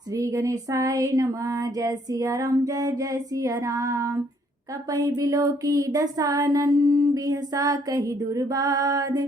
श्री गणेशाय नमः। जय सिया राम, जय जय सिया राम। कपहि बिलो की दसानन, बिहसा कही दुर्बाद।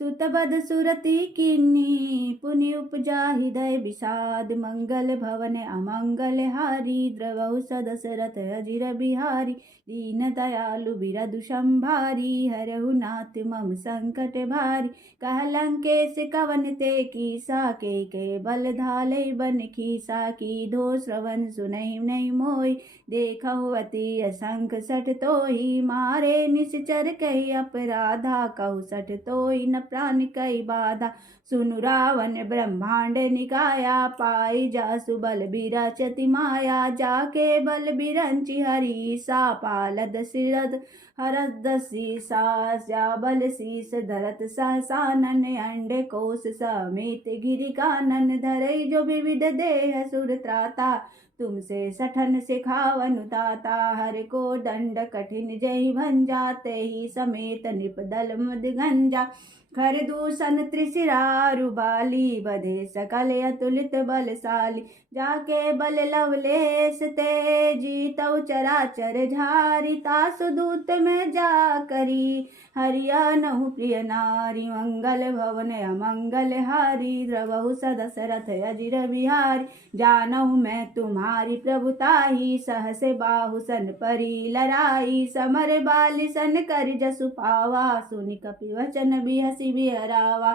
सुतबद सुरति किन्नी, पुनि उपजा हृदय विषाद। मंगल भवन अमंगल हारी, द्रवहु सदशरथ अजिर बिहारी। दीन दयालु बिरदु संभारी, हरहु नाथ मम संकट भारी। कह लंकेश कवन ते कीसा, के बल धाले बन खीसा। की धो श्रवण सुनहि नहीं मोहि, देखहु अति असंख सठ तोहि। मारे निश्चर कही अपराधा, कहु सठ तोहि न प्राण कई बाधा। सुनु रावण ब्रह्मांड निकाया, पाई जासु बल बिराचति माया। जाके बल बिरंचि हरीसा, पालद सिरद हरद शीसा। जा बल शीस धरत सहसानन, अंडे कोश समेत गिरि कानन। धरई जो विविध देह सुर त्राता, तुमसे सठन सिखावनु ताता। हर को दंड कठिन जय भंजा, तेहि समेत निपदल मदगंजा। खर दूषण त्रिशिरारु बाली, बधे सकल अतुलित बलशाली। जाके बल लवलेश ते, जीतौ चराचर झारी। तासु दूत में जा करी, हरियाणहु प्रिय नारी। मंगल भवन अमंगल हारी, द्रवहु सदशरथ अजिर बिहारी। जानहु मैं तुम्हारी प्रभुताई, सहस बाहु सन परी लड़ाई। समर बाली सन कर जसु पावा, सुनि कपि वचन बिहसी बिहरावा।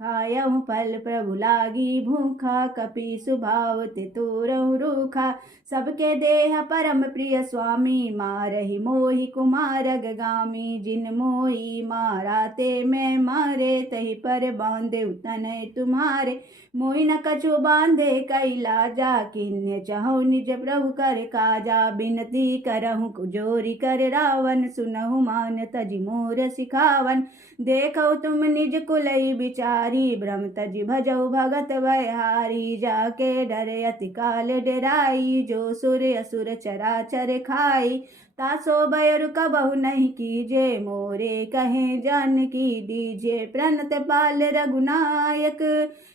खायहु फल प्रभु लागी भूखा, कपि सुभाव तितुरहु रूखा। सबके देह परम प्रिय स्वामी, मारहि मोहि कुमार गामी। जिन मोहि मारा ते मैं मारे, तहि पर बांधे तनय तुम्हारे। मोहि न कछु बांधे कैलाजा, किन्य चहु निज प्रभु कर काजा। बिनती करहु जोरी कर रावण, सुनहु मान तजि मोर सिखावन। देखो तुम निज कुलई बिचारी, भ्रम तजि भजऊ भगत बहारी। जाके डरे अति काल डराई, जो सुर असुर चराचर खाई। तासो भयरु कबहु नहीं कीजे, मोरे कहे जानकी दीजे। प्रणत पाल रघुनायक,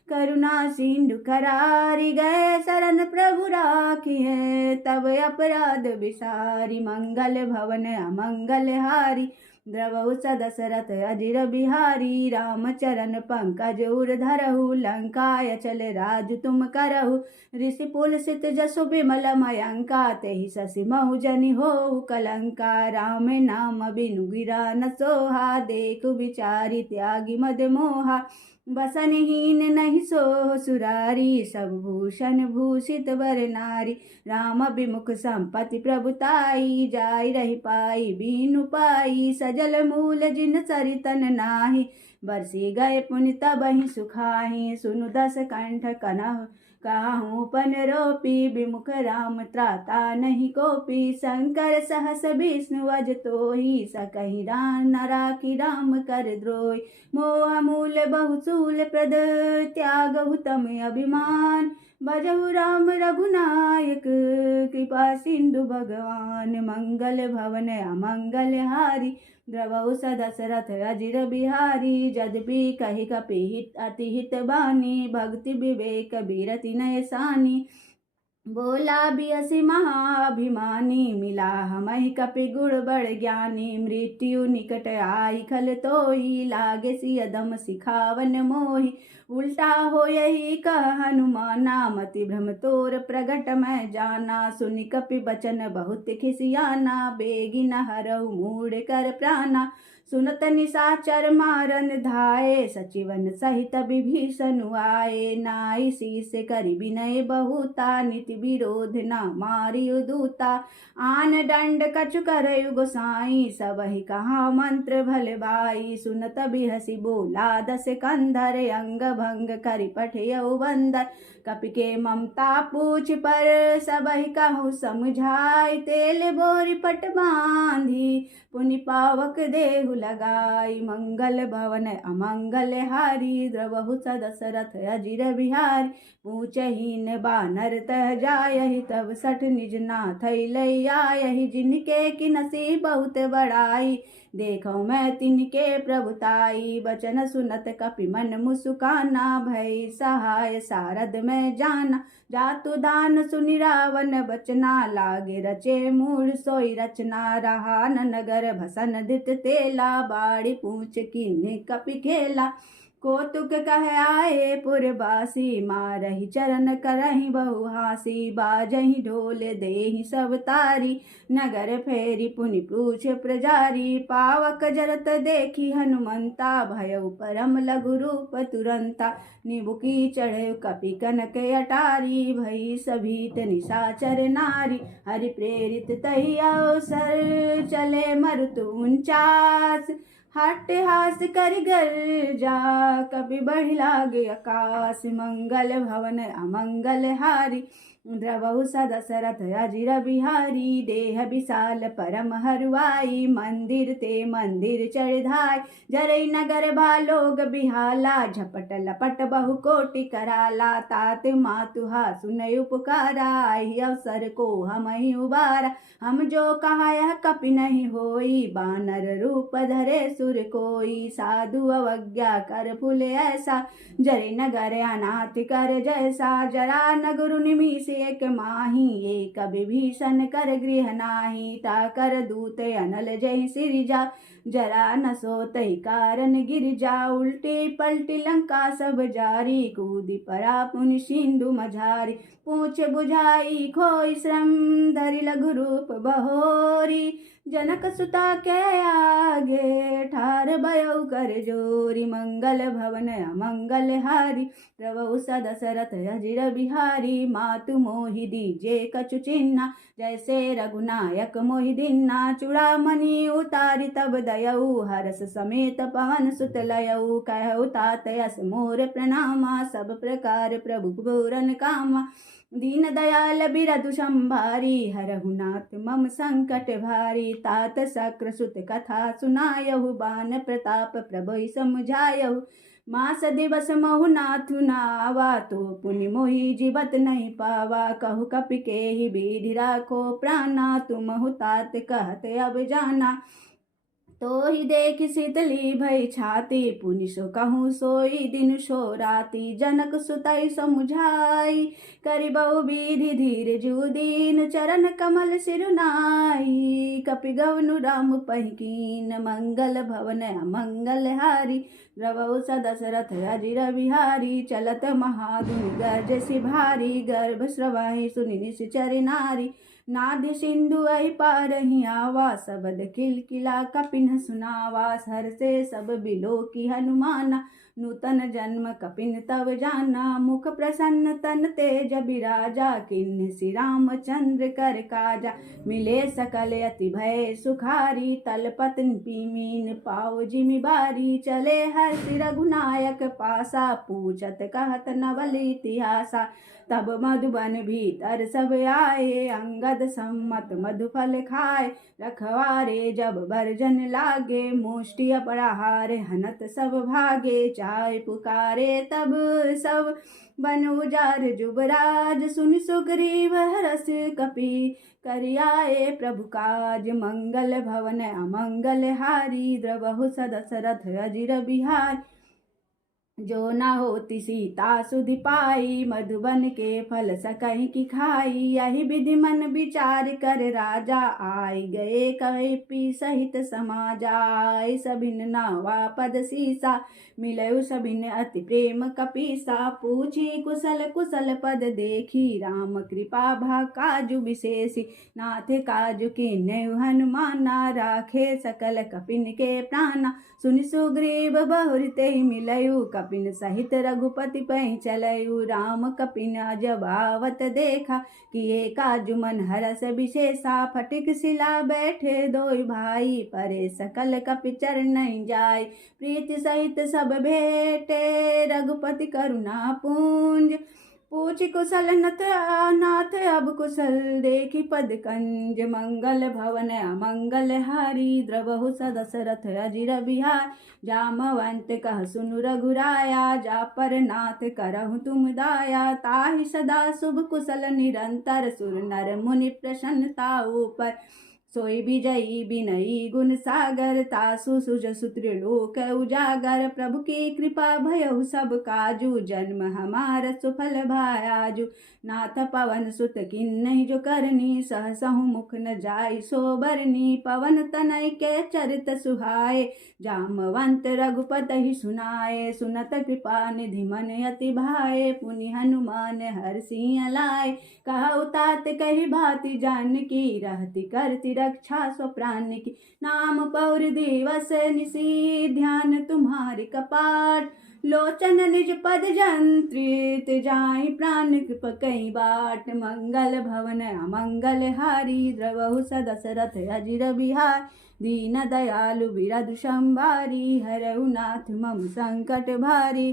करुणा सिंधु करारी। गए शरण प्रभु राखी है, तब अपराध विसारी। मंगल भवन अमंगल हारी, द्रवहु सदशरथ अजिर बिहारी। रामचरण पंकज उर धरहु, लंकाय चल राजु तुम करहु। ऋषि पुल सित जसु बिमल मयंका, तेहि शशि महु जनि होउ कलंका। राम नाम बिनु गिरा न सोहा, देखु विचारी त्यागी मद मोहा। बसनहीन नहीं सो सुरारी, सब भूषण भूषित वर नारी। राम विमुख संपत्ति प्रभुताई, जाय रही पाई बीनु पाई। सजल मूल जिन सरितन नाही, बरसी गए पुनि तबहि सुखाहि। सुनु दस कंठ कनह काहू पन रोपी, विमुख राम त्राता नहीं कोपी। शंकर सहस विष्णु अज तोहि, सकहि राम न राखी राम कर द्रोही। मोह मूल बहुसूल प्रद, त्यागहु तम अभिमान। भजहु राम रघुनायक, कृपा सिंधु भगवान। मंगल भवन अमंगल हारी, द्रवहु सदशरथ अजिर बिहारी। जदपि कहि कपि अति हित बानी, भक्ति विवेक बिरति नय सानी। बोला बियसि महाभिमानी, मिला हमहि कपि गुण बड़ ज्ञानी। मृत्यु निकट आई खल तोहि, लागे सियदम सिखावन मोहि। उल्टा हो यही कह हनुमाना, मति भ्रम तोर प्रगट मैं जाना। सुनि कपि बचन बहुत खिसियाना, बेगिन हरहु मूढ़ कर प्राणा। सुनत निशाचर मारन धाये, सचिवन सहित विभीषण आए। नाई शीस करि विनय बहुता, नीति विरोध न मारियु दूता। आन दंड कछु करयु गोसाई, सबहि कहा मंत्र भल बाई। सुनत बिहसि बोला दस कंधर, अंग भंग करि पठियउ बंदर। कपि के ममता पूछ पर, सबहि कहु समझाई। तेल बोरी पट बांधी, पुनि पावक देहु लगाई। मंगल भवन अमंगल हारी, द्रवहु दशरथ अजिर बिहारी। पूछहीन बानर तह जायहि, तब सठ निज नाथ लई आयहि। जिनके कि नसीब बहुत बड़ाई, देखो मैं तिनके प्रभुताई। बचन सुनत कपि मन मुस्काना, भई सहाय सारद में जाना। जातु दान सुनि रावण बचना, लागे रचे मूढ़ सोई रचना। रहा न नगर भसन धित तेला, बाड़ी पूछ कीन्ह कपि खेला। कौतुक कह आए पुरबासी, मारहि चरण करहि बहु हासी। बाजहि ढोल देहि सब तारी, नगर फेरी पुनि पूछ प्रजारी। पावक जरत देखी हनुमंता, भयउ परम लघु रूप तुरंता। निबुकी चढ़ कपि कनक अटारी, भई सभीत निशाचर नारी। हरि प्रेरित तहि अवसर, चले मरुत उनचास। हट्टहास करि गर्जा, कपि बढ़ि लागे आकाश। मंगल भवन अमंगल हारी, द्रवहु दशरथ अजिर बिहारी। देह विशाल परम हरुआई, मंदिर ते मंदिर चढ़ धाय। जरई नगर भालोग बिहाला, झपट लपट बहु कोटि कराला। तात मातुहा सुनई पुकारा, आई अवसर को हमहि उबारा। हम जो कहा यह कपि नहीं होई, बानर रूप धरे सुर कोई। साधु अवज्ञा कर फूले ऐसा, जरे नगर अनाथ कर जैसा। जरा नगरु निमिष एक माही, एक विभीषण कर गृह नाही। ताकर दूत अनल जय सिरिजा, जरा न सोतहि कारण गिरिजा। उल्टी पलटी लंका सब जारी, कूदि परा पुनि सिंधु मझारी। पूछ बुझाई खोई श्रम, धरि लघु रूप बहोरी। जनक सुता के आगे, ठार भयउ कर जोरी। मंगल भवन अमंगल हारी, द्रवहु दशरथ अजिर बिहारी। मातु मोहि दीजे कछु चिन्हा, जैसे रघुनायक मोहि दीन्हा। चूड़ामणि उतारी तब दयऊ, हरस समेत पवन सुत लयऊ। कहु तात यस मोर प्रणामा, सब प्रकार प्रभु पूरन कामा। दीन दयाल बिरधु संभारी, हरहु नाथ मम संकट भारी। तात शक्र सुत कथा सुनायहु, बान प्रताप प्रभु समुझायहु। मास दिवस महु नाथु नावा, तो पुनि मोहि जीवत नहीं पावा। कहु कपि केहि विधि राखो प्राणा, तुमहु तात कहत अब जाना। तो ही देख शीतली भई छाती, पुनि सो कहूँ सोई दिन सो राती। जनक सुतई समुझाई, करि बहु विधि धीर जु दीन। चरण कमल सिरुनाई, कपि गवनु राम पहिकीन। मंगल भवन अमंगल हारी, द्रवहु दशरथ अजिर बिहारी। चलत महाधुनि गरजसि भारी, गर्भ स्रवाहि सुनि निश्चर नारी। नादि सिंधु अहि पारहि आवा, सबद किलकिला कपिन सुनावा। हर्षे सब बिलो की हनुमाना, नूतन जन्म कपिन तव जाना। मुख प्रसन्न तन तेज बिराजा, किन्हि श्री रामचंद्र कर काजा। मिले सकल अति भय सुखारी, तलपत मीन पाओ जिमि बारी। चले हर्षि रघुनायक पासा, पूछत कहत नवल इतिहासा। तब मधुबन भीतर सब आए, अंगद सम्मत मधुफल खाए। रखवारे जब बरजन लागे, मुष्टि अपराहार हनत सब भागे। चाय पुकारे तब सब बन उजार जुबराज, सुनि सुग्रीव हरष कपि करियाए प्रभु काज। मंगल भवन अमंगल हारी, द्रवहु दशरथ अजिर बिहारी। जो न होती सीता सुधि पाई, मधुबन के फल सकहि की खाई। यही विधि मन विचार कर राजा, आई गए कपि सहित समाजाय। सभिन नावा पद सीसा, मिलयु सभिन अति प्रेम कपीसा। पूछी कुशल कुशल पद देखी, राम कृपा भा काजु विशेषी। नाथ काजु कीन्हु हनुमाना, राखे सकल कपिन के प्राणा। सुनि सुग्रीव बहुरि तेहि मिलयु, कपिन सहित रघुपति पै चलयु। राम कपिन जब आवत देखा, किए काजु मन हरस विशेषा। फटिक शिला बैठे दोई भाई, परे सकल कपि चरण जाय। प्रीति सहित सब भेटे, रघुपति करुणा पुंज। पूछ कुशल नाथ अब कुशल देखी पद कंज मंगल भवन अमंगल हारी द्रवहु सदशरथ अजिर बिहार जामवंत कह सुनु रघुराया जा पर नाथ करहु तुम दाया ताहि सदा शुभ कुशल निरंतर सुर नर मुनि प्रसन्नता ऊपर सोई विजयी बिनयी गुण सागर तासु सुजसु त्रिलोक उजागर प्रभु की कृपा भयउ सब काजू जन्म हमार सुफल भायाजू नाथ पवन सुत किन्नहि जो करनी सहसहु मुख न जाय सोबरनी पवन तनय के चरित सुहाए जामवंत रघुपति सुनाए सुनत कृपा निधि मन अति भाए पुनि हनुमान हरषि लाए कहु तात कही भांति जानकी रहती करती रक्षा स्व प्राण की नाम पौर दिवस निशी ध्यान तुम्हारी कपाट लोचन निज पद जंत्रित जाय प्राण कृप कई बाट मंगल भवन अमंगल हारी द्रवहु सदशरथ अजिर बिहार दीन दयालु बिरधु संभारी हरहु नाथ मम संकट भारी।